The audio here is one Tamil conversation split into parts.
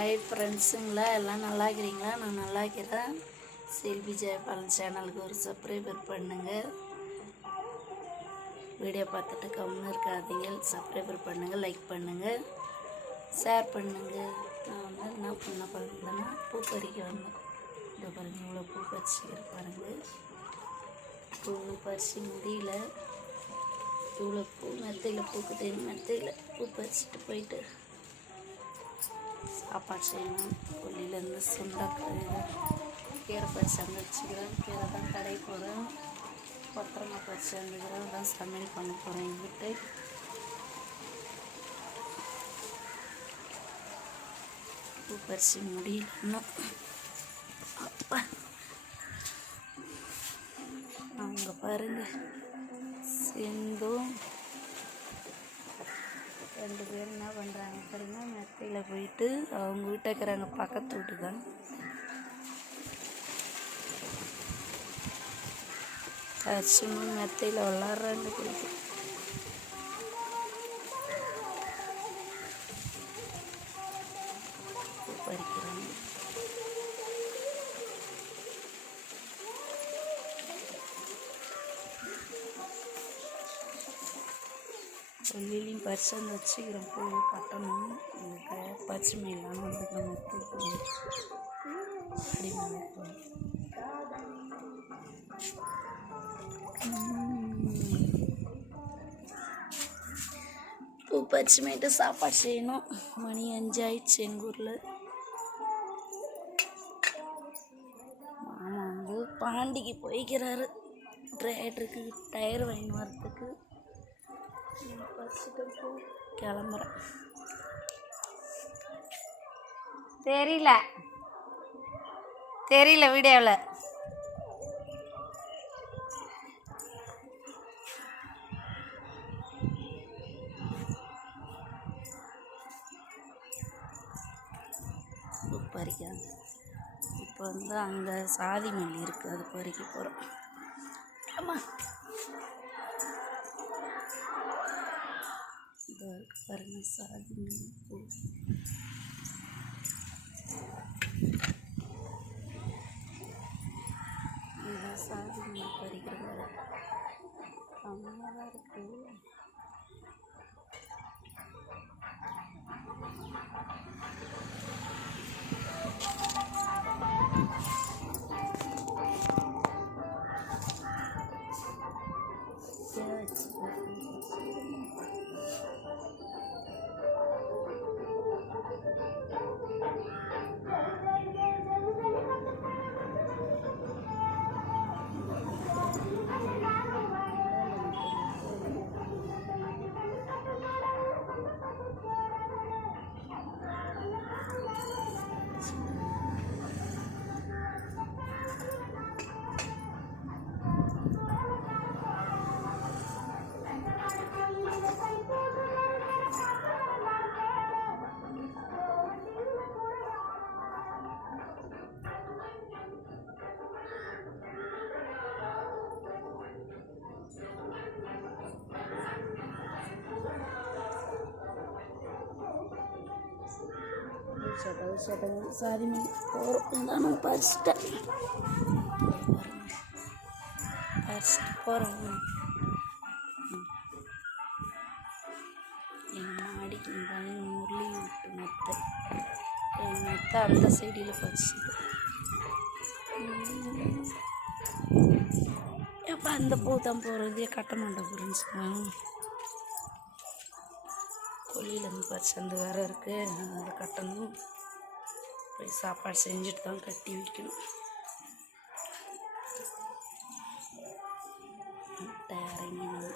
ஹாய் ஃப்ரெண்ட்ஸுங்களா, எல்லாம் நல்லா இருக்கிறீங்களா? நான் நல்லா இருக்கிறேன். செல்வி ஜெயபாலன் சேனலுக்கு ஒரு சப்ஸ்கிரைபர் பண்ணுங்கள். வீடியோ பார்த்துட்டு கம்முன்னு இருக்காதீங்க. சப்ஸ்கிரைபர் பண்ணுங்கள், லைக் பண்ணுங்கள், ஷேர் பண்ணுங்கள். நான் என்ன பண்ண பார்த்தேன்னா பூ பறிக்க வந்தேன். இந்த பாருங்கள், இவ்வளோ பூ பறிச்சிக்கிற பாருங்கள். பூ பறிச்சு முடியல. இவ்வளோ பூ மெத்தையில் பூக்குது. மெத்தையில் பூ பறிச்சிட்டு போயிட்டு சாப்பாடு செய்யணும். கொல்லிலேருந்து சுண்டக்காய் கீரை பறிச்சு வச்சுக்கிறேன். கீரை தான் கடை போகிறேன். கொத்தரங்காய் பறிச்சு வந்துக்கிறேன். அதான் சமையல் பண்ண போகிறேன். எங்கள் வீட்டு பூ பறிச்சு முடியலன்னா அப்பா அவங்க பாருங்க, சேர்ந்தும் 2 பேர் என்ன பண்ணுறாங்க பாருங்க. மெத்தையில் போயிட்டு அவங்க வீட்டை இருக்கிறாங்க, பக்கத்து வீட்டு தான். அரிசிமா மெத்தையில் விளாட்றாங்க. போயிட்டு பறிக்கிறாங்க. கொல்லிலையும் பறிச்சு வந்து வச்சுக்கிறேன். பூ கட்டணும். பறிச்சு மேலான வந்து அடிமலை பூ பறிச்சு மேட்டு சாப்பாடு செய்யணும். மணி 5 ஆயிடுச்சு எங்கள் ஊரில். மாமா வந்து பாண்டிக்கு போய்க்கிறாரு ட்ரேடருக்கு டயர் வாங்கி வரத்துக்கு. பறிச்சுட்டு போ கிளம்புறேன். தெரியல வீடியோவில். பறிக்காங்க. இப்போ வந்து அங்கே சாதி மல்லி இருக்குது, அது பறிக்க போகிறோம். ஆமாம், இதோ இருக்கு பாருங்க சாதி மல்லி பூ. இதுதான் சாதி மல்லி பறிக்கிறது. கம்மியாக தான் இருக்குது. சாதி மல்லி போகிறோம் தான். நான் பறிச்சிட்டேன். பறிச்சிட்டு போகிறோம். எங்கள் மாடிக்கு முரளி விட்டு மெத்தை. எங்கள் மெத்தை அந்த சைடில் பறிச்சிட்டு எப்போ அந்த பூ தான் போகிறது. கட்ட மாட்டேன் புரிஞ்சுக்கலாம். கொல்லியிலேருந்து பறிச்சு அந்த வேறு இருக்குது, அதை கட்டணும். போய் சாப்பாடு செஞ்சுட்டு தான் கட்டி வைக்கணும். இறங்கினது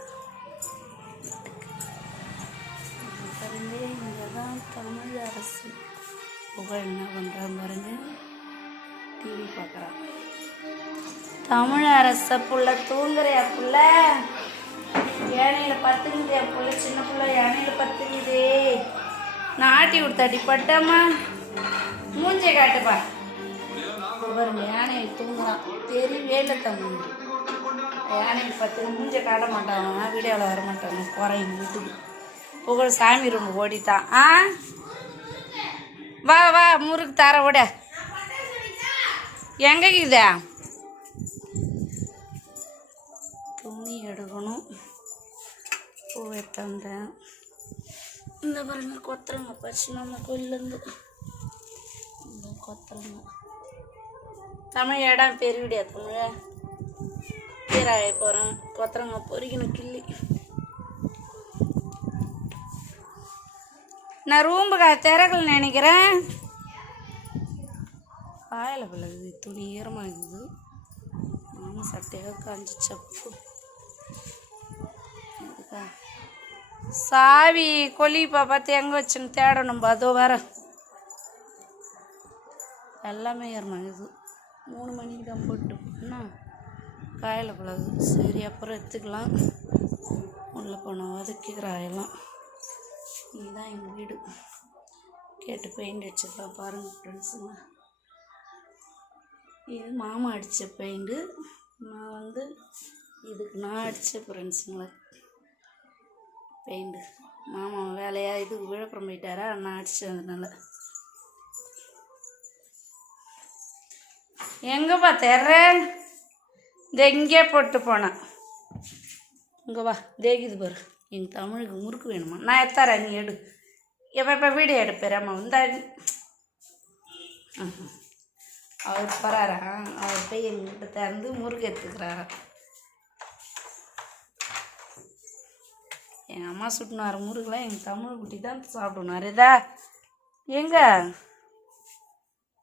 பாருங்க. இங்கே தான் தமிழ் அரசு புகழ் என்ன பண்ணுறான் பாருங்க. டிவி பார்க்குறான். தமிழ் அரச புள்ள தூங்குறியா புள்ள? யானையில் பத்துங்குது என் பிள்ளை, சின்ன பிள்ளை யானையில் பத்துங்குது. நான் ஆட்டி கொடுத்தாட்டி பட்டாமா மூஞ்சை காட்டுப்பா. பாருங்க, யானையில் தூங்குறான். தெரியவே இல்லை தமிழ். யானையில் பத்து மூஞ்சை காட்ட மாட்டான். வீடியோவில் வர மாட்டாங்க. போகிறேன் எங்கள் வீட்டுக்கு. புகழ் சாமி ரூம் ஓடிட்டான். வா வா முறுக்கு தர விட எங்கே இதா துணி எடுக்கணும். பூ எடுத்தேன். இந்த பாருங்க கொத்துறங்க பச்சு நம்ம கோயிலேருந்து இந்த கொத்துறங்க. தமிழ் இடம் பெருவிடியா தமிழ் கீராய போகிறேன். கொத்துறங்க பொறிக்கணும் கிள்ளி. நான் ரூம்புக்கா திறக்கல நினைக்கிறேன். காயில் பிள்ளைது துணி ஈரமாக இருக்குது. நானும் சட்டையாக காஞ்சி சப்பு சாவி கொலிப்பா பார்த்து எங்கே வச்சுன்னு தேடணும். அதோ வர எல்லாமே ஈரமாகுது. 3 மணிக்கு தான் போட்டு போனா காயில் பிள்ளைது. சரி அப்புறம் எடுத்துக்கலாம். உள்ளே போனோம் வதக்கிக்கிறாயெல்லாம். இதுதான் எங்கள் வீடு. கேட்டு பெயிண்ட் அடிச்சிருக்கலாம் பாருங்கள் ஃப்ரெண்ட்ஸுங்க. இது மாமா அடித்த பெயிண்ட்டு. நான் இதுக்கு நான் அடித்த ஃப்ரெண்ட்ஸுங்களா பெயிண்ட்டு. மாமா வேலையாக இதுக்கு விழுப்புரம் போயிட்டாரா, நான் அடிச்சு வந்ததுனால. எங்கேப்பா தெர்ற இந்த எங்கே போட்டு போனேன். இங்கே வா தேகிது பாரு. எங்கள் தமிழுக்கு முறுக்கு வேணுமா? நான் எடுத்தாரேன், நீ எடு. எப்போ வீடியோ எடுப்பேராம்மா வந்தா. அவர் போகிறாரா, அவர் போய் எங்கிட்ட திறந்து முறுக்கு எடுத்துக்கிறாரா. எங்கள் அம்மா சுட்டினார் முறுக்கெலாம் எங்கள் தமிழ் குட்டி தான் சாப்பிடுனார். இதா எங்க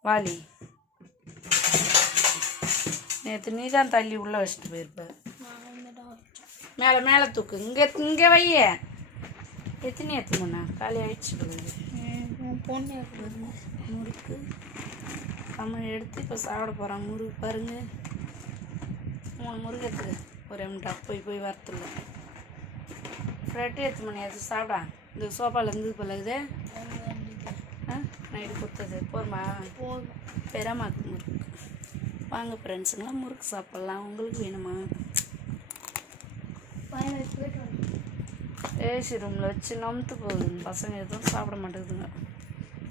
வாலி நேற்று நீ தான் தள்ளி உள்ளே வச்சுட்டு போயிருப்ப. மேலே மேலே தூக்கு. இங்கே வைய எத்தனை எத்துமண்ணா காலி ஆயிடுச்சு பொண்ணு முறுக்கு. தமிழ் எடுத்து இப்போ சாப்பிட போகிறான். முறுக்கு பாருங்க. 3 முறுக்கு எடுத்துக்க. ஒரு எம்டா போய் வரத்துல ஃப்ரெட்டு எடுத்து மணி எடுத்து சாப்பிடா. இந்த சோஃபாவில் இருந்து பழகுது. நைட்டு கொடுத்தது போதுமா? பெரமாக்கு முறுக்கு. வாங்க ஃப்ரெண்ட்ஸுங்களா முறுக்கு சாப்பிட்லாம். உங்களுக்கு வேணுமா? ஏசி ரூமில் வச்சு நமுத்து போகுது. பசங்க எதுவும் சாப்பிட மாட்டேங்குதுங்க.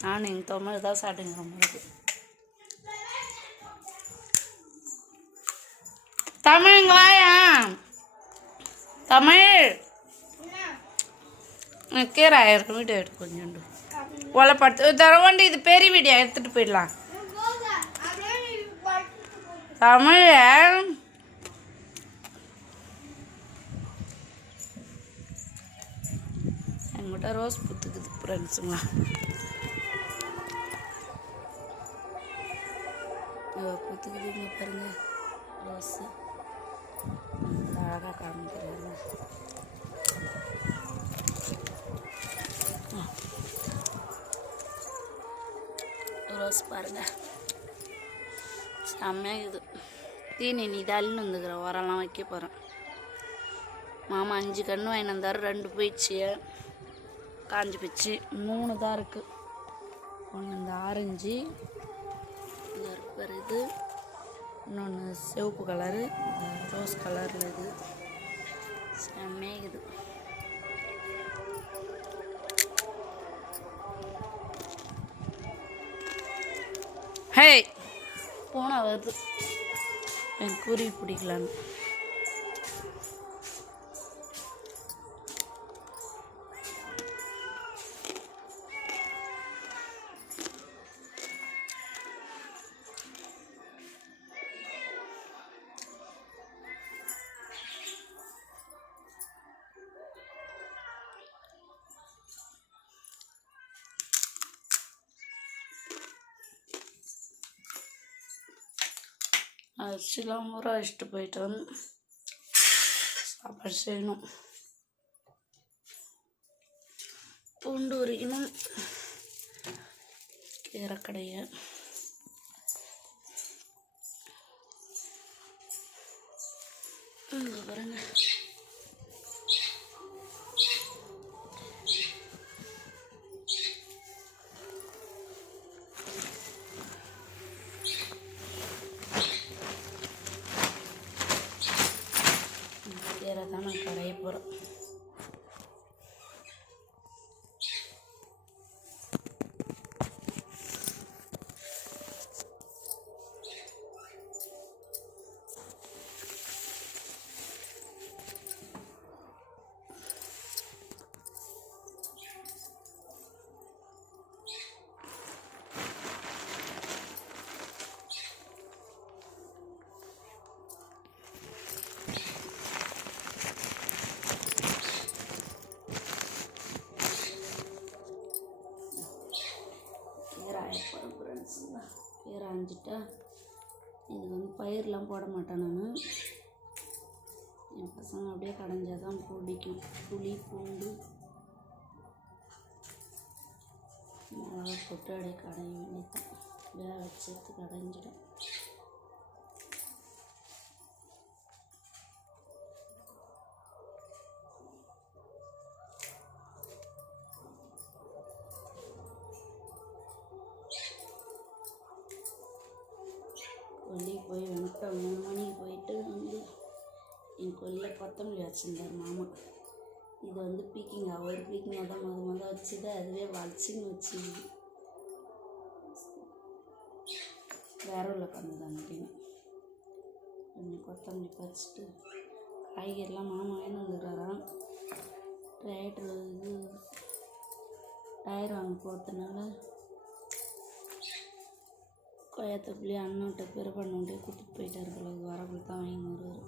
நானும் எங்கள் தமிழ் தான் சாப்பிட்டுங்கிறோம் முறுக்கு. தமிழ்ங்களாயா தமிழ் கீரை ஆயிருக்கு. வீடியோ எடுத்து கொஞ்சோண்டு ஒலைப்படுத்து தரவாண்டி. இது பெரிய வீடியோ எடுத்துகிட்டு போயிடலாம். தமிழ் எங்கிட்ட ரோஸ் பூத்துக்குது ஃப்ரெண்ட்ஸுங்களா. பூத்துக்குதுங்க பாருங்க ரோஸு. அழகாக காமிக்கிறாங்க. ரோஸ் பாருங்க செம்மையாக இது. தீனி நீ தள்ளின்னு வந்துக்கிற உரம்லாம் வைக்க போகிறேன். மாமா 5 கன்று வாங்கி வந்தார். 2 போயிடுச்சு காஞ்சி போச்சு. 3 தான் இருக்குது. ஒன்று இந்த ஆரஞ்சு இது, இன்னொன்று சிவப்பு கலரு, ரோஸ் கலரில் இது செம்மையாக இது. ஹே போனால் வருது. எனக்கு குருவி பிடிக்கலான்னு. அரிசிலாம் ஊற வச்சுட்டு போயிட்டு வந்து சாப்பாடு செய்யணும். பூண்டு உரிக்கணும். கீரைக்கடையை இங்கே பாருங்க. கீரை தான் நான் கடைய போகிறேன். காயப்போகிறேன் ஃப்ரெண்ட்ஸுங்க. கீரை ஆஞ்சிட்டா இது வந்து பயிரெலாம் போட மாட்டேன் நான். என் பசங்க அப்படியே கடைஞ்சால் தான் பிடிக்கும். புளி பூண்டு மிளகா போட்டு அப்படியே கடைய வேண்டியதான். வேக வச்சு எடுத்து கடைஞ்சிடும். கொல்லிக்கு போய் வந்துட்டோம். 3 மணிக்கு போயிட்டு வந்து என் கொல்லியில் கொத்தமல்லி வச்சுருந்தார் மாமா. இது வந்து பீக்கிங்காக ஒரு பீக்கிங்காக தான் மொதல் வச்சுது. அதுவே வலிச்சின்னு வச்சுது. வேற உள்ள பண்ணுதான் அப்படின்னு கொஞ்சம் கொத்தமல்லி பறிச்சுட்டு காய்கறிலாம் மாமா வாங்கிட்டு வந்துடுறாராம். இது டயர் வாங்க போகிறதுனால கொய்யாத்தப்பிள்ளி அண்ணன்ட்ட பெருப்பண்ணன்ட்டே கொடுத்துட்டு போயிட்டார் போல. வரக்குள்ள தான் வாங்கின்னு வருவார்.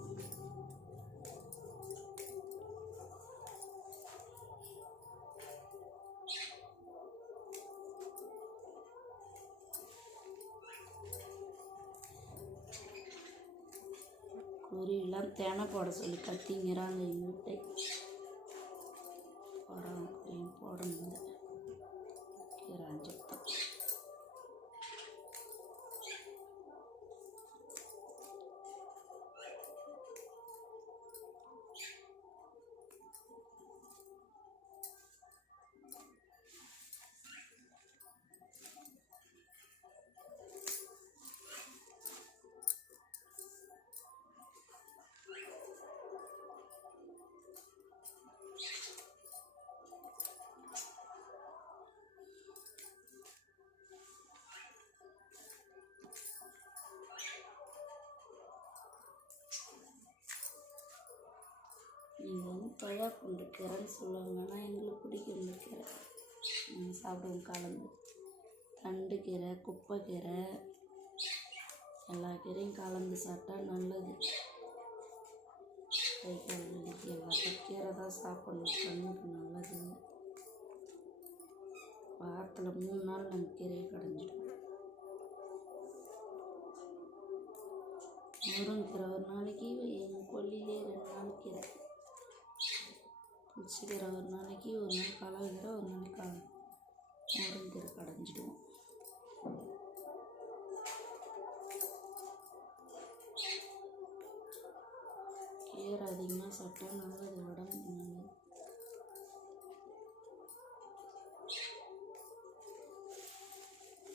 குருவிலாம் தேனை போட சொல்லி கத்திங்கிறாங்க எங்கள் வீட்டை. குறையும் போட முடியல. கீரை ஆஞ்சிட்டோம். நீங்கள் வந்து கொய்யா பூண்டு கீரைன்னு சொல்லுவாங்க. ஆனால் எங்களுக்கு பிடிக்கும் இந்த கீரை. நாங்கள் சாப்பிடுவோம் கலந்து. தண்டு கீரை, குப்பைக்கீரை, எல்லா கீரையும் கலந்து சாப்பிட்டா நல்லது. கை கால் வலிக்கு எல்லாத்தையும் கீரை தான் சாப்பிடணும். கண்ணுக்கு நல்லது. வாரத்தில் 3 நாள் நாங்கள் கீரையை கடைஞ்சிடுவோம். முருங்கீரை ஒரு நாளைக்கு, எங்கள் கொல்லிலே 2 நாள் கீரை. புளிச்சக்கீரை ஒரு நாளைக்கு, ஒரு நாள் கலவைக்கீரை, ஒரு நாளைக்கு முருங்கீரை கடைஞ்சிடுவோம். கீரை அதிகமாக சாப்பிட்டா நல்லது, உடம்புக்கு நல்லது.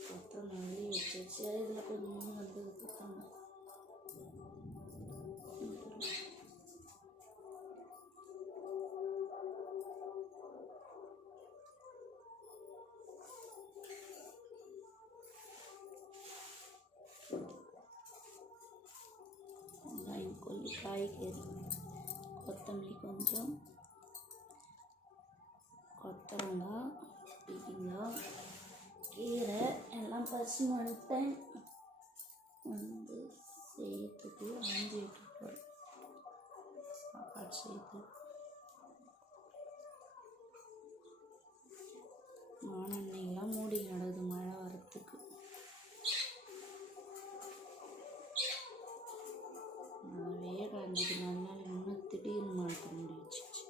கொத்தமல்லி வச்சு இதில் கொஞ்சமாக வந்து கொத்தமல்லி கொல்லி காய்கறி, கொத்தமல்லி கொஞ்சம், கொத்தவரங்காய், பீக்கிங்காய், கீரை எல்லாம் பறிச்சு வந்துட்டேன். வந்து சேர்த்துட்டு ஆஞ்சி விட்டுருப்பேன். சாப்பாடு சேர்த்து மானெண்ணெய்லாம் மூடி கிடக்குது மழை வரத்துக்கு. நிறைய கலந்துட்டு அதனால இன்னும் திடீர்னு மழை மூடி வச்சிச்சு.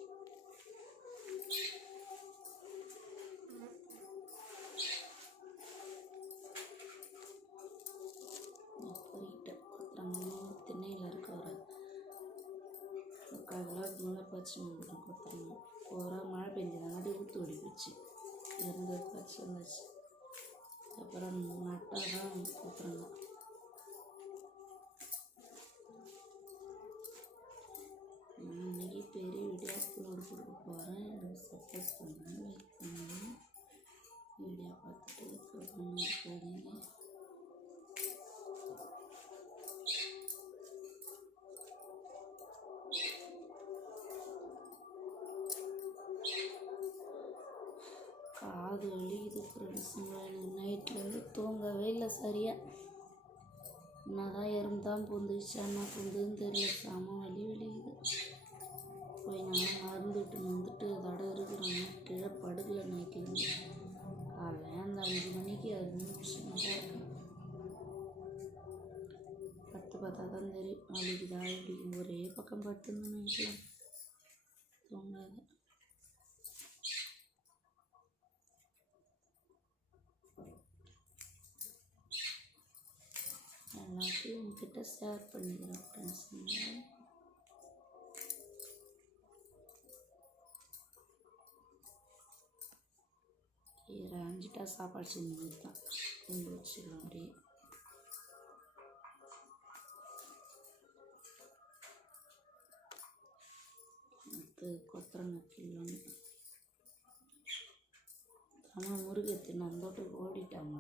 பொறிக்கிட்டேன். கொத்தரங்காய் திண்ணையில் இருக்க ஒரு 3/4 கிலோக்கு மேலே பறிச்சு வந்துடும். கொத்தரங்காய் ஒரு மழை பெஞ்சதாங்காட்டி ஊற்று ஓடி போச்சு. இருந்தது பறிச்சு வந்துச்சு. அப்புறம் நட்டால் தான் கொத்தரங்காய். நான் இன்றைக்கி பெரிய வீடியோ அப்லோடு கொடுக்க போகிறேன். எனக்கு சப்போர்ட் பண்ணுங்கள், லைக் பண்ணுங்கள். வீடியோ பார்த்துட்டு இருக்காதீங்க. காது வலிக்குது ஃப்ரெண்ட்ஸுங்க. எனக்கு நைட்லேருந்து தூங்கவே இல்லை சரியாக. என்னதான் எறும்புதான் பூந்துச்சு, என்ன பூந்துன்னு தெரியல. செம வலிக்குது. போய் நான் மருந்து விட்டுன்னு வந்துட்டு அதோட இருக்கிறாங்க. கீழே படுக்கலை நைட்லேருந்து. காலைல அந்த 5 மணிக்கு அது 3 நிமிஷம் தான் இருக்கும். 10 பார்த்தா தான் தெரியும் வலிக்குதா எப்படி. ஒரே பக்கம் படுத்துருந்தோன்னு வைக்கலாம் தூங்காது. எல்லாத்தையும் உங்ககிட்ட ஷேர் பண்ணிக்கிறேன் ஃப்ரெண்ட்ஸுங்க. கீரை அஞ்சிட்டா சாப்பாடு செஞ்சு தான் செஞ்சு வச்சுக்கலாம். அப்படியே கொத்தரங்க கில்லோன்னு ஆனால் முருகத்தின் அந்தோட்டு ஓடிட்டாங்க.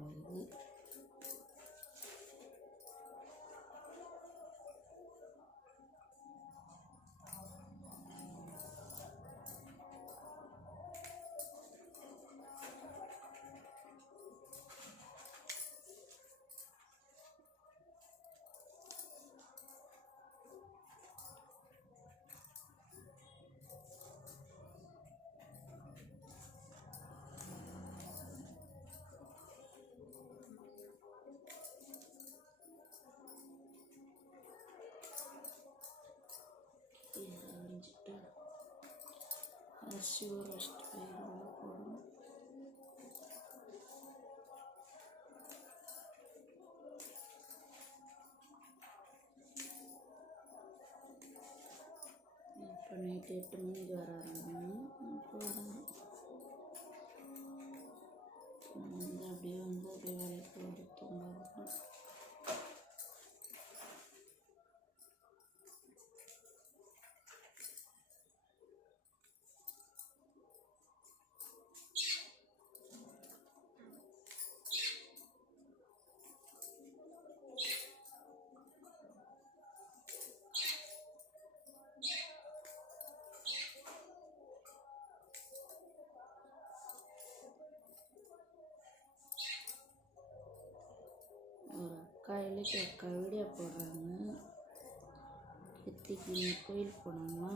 இது அரைஞ்சிட்டு அரிசி ஒரு அரிசிட்டு பயிரோட போடணும். இப்போ நைட்டு 8 மணிக்கு வர ஆரம்பிக்கணும். இப்போ வரணும் அப்படியே வேலைக்கு ஒரு தூங்காது. காலையிலேக்கு அக்கா வீடியோ போடுறாங்க. கித்திக்கு கோயில் போனாங்கன்னா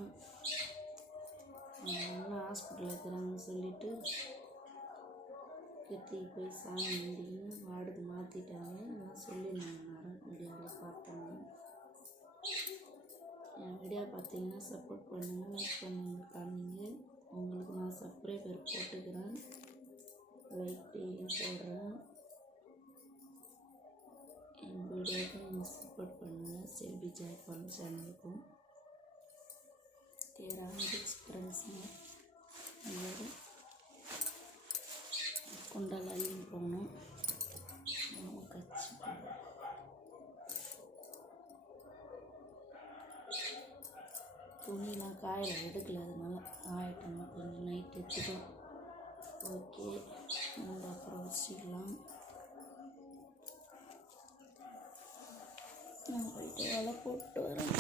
அவங்க ஹாஸ்பிட்டலில் இருக்கிறாங்கன்னு சொல்லிவிட்டு கித்திக்கு போய் சாமி முடிக்கணும் வார்டுக்கு மாற்றிட்டாங்க. எல்லாம் சொல்லியிருந்தாங்க நேரம் வீடியோவில் பார்த்தாங்க. என் வீடியோ பார்த்தீங்கன்னா சப்போர்ட் பண்ணுங்கள், லைக் பண்ணுங்க, காமிங்க. உங்களுக்கு நான் சப்ஸ்கிரைபர் போட்டுக்கிறேன், லைக் டெய்லியும் போடுறேன். என் வீடியோவுக்கு நீங்கள் சப்போர்ட் பண்ணுங்கள். செல்வி ஜெயபால் சேனலுக்கும் தேராமிக்ஸ் ஃப்ரெண்ட்ஸுங்க. எல்லோரும் குண்டால் அள்ளி போகணும். கட்சி துணிலாம் காயில் எடுக்கல, அதனால ஆயிட்டோம். கொஞ்சம் நைட் எடுத்துட்டோம். ஓகே, நம்ம அப்புறம் வச்சுக்கலாம். நான் போயிட்டு வேலை போட்டு வரேன்.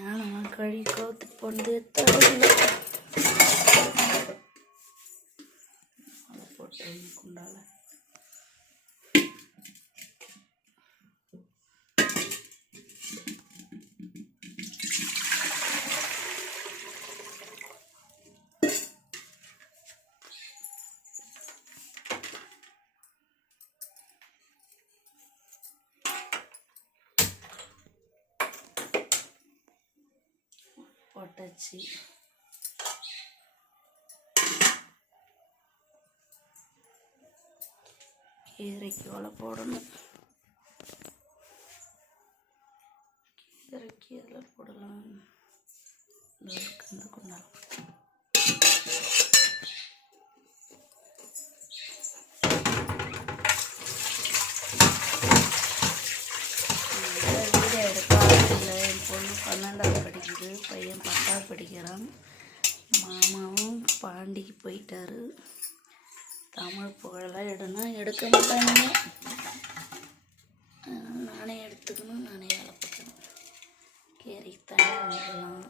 நான் கழி கோத்து கொண்டு போட்டு குண்டால போட்டாச்சு. கீரைக்கு ஓலை போடணும். கீரைக்கு எதில் போடலாம்? இந்த கொண்டாடலாம். வீடியோ எடுப்பாங்க. என் பொண்ணு 12வது படிக்குது, பையன் 10வது படிக்கிறான். மாமாவும் பாண்டிக்கு போயிட்டாரு. தமிழ் புகழெல்லாம் எடுக்க மாட்டாங்க. நானே எடுத்துக்கணும், நானே வேலை பார்க்கணும். கீரைக்கு தண்ணி வந்துடலாம்.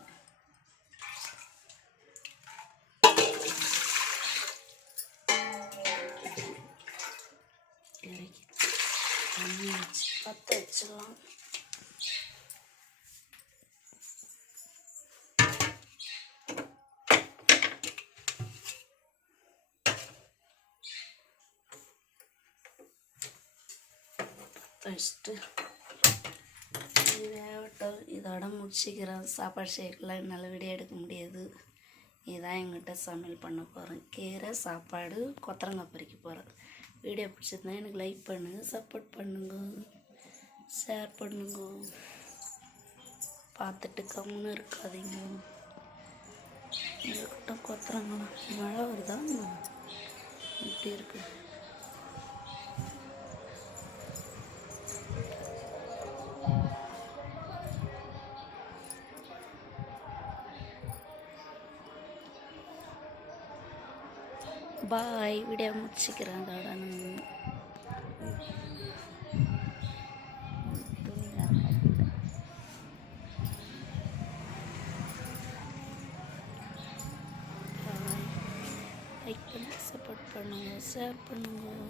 தண்ணி வச்சு பற்ற வச்சிடலாம். வச்சுட்டு இது வேகட்டும். இதோட முடிச்சிக்கிறேன். சாப்பாடு செய்யலாம், என்னால் வீடியோ எடுக்க முடியாது. இதுதான் எங்கிட்ட சமையல் பண்ண போகிறேன். கீரை சாப்பாடு கொத்தரங்காய் பறிக்க போகிறேன். வீடியோ பிடிச்சிருந்தா எனக்கு லைக் பண்ணுங்கள், சப்போர்ட் பண்ணுங்க, ஷேர் பண்ணுங்க. பார்த்துட்டு கம்முன்னு இருக்காதீங்க. இருக்கட்டும். கொத்தரங்காய் மழை வருதா இப்படி இருக்கு. பாய். வீடியோ முடிச்சுக்கிறேன். அதோட லைக் பண்ணி சப்போர்ட் பண்ணுங்கள், ஷேர் பண்ணுங்கள்.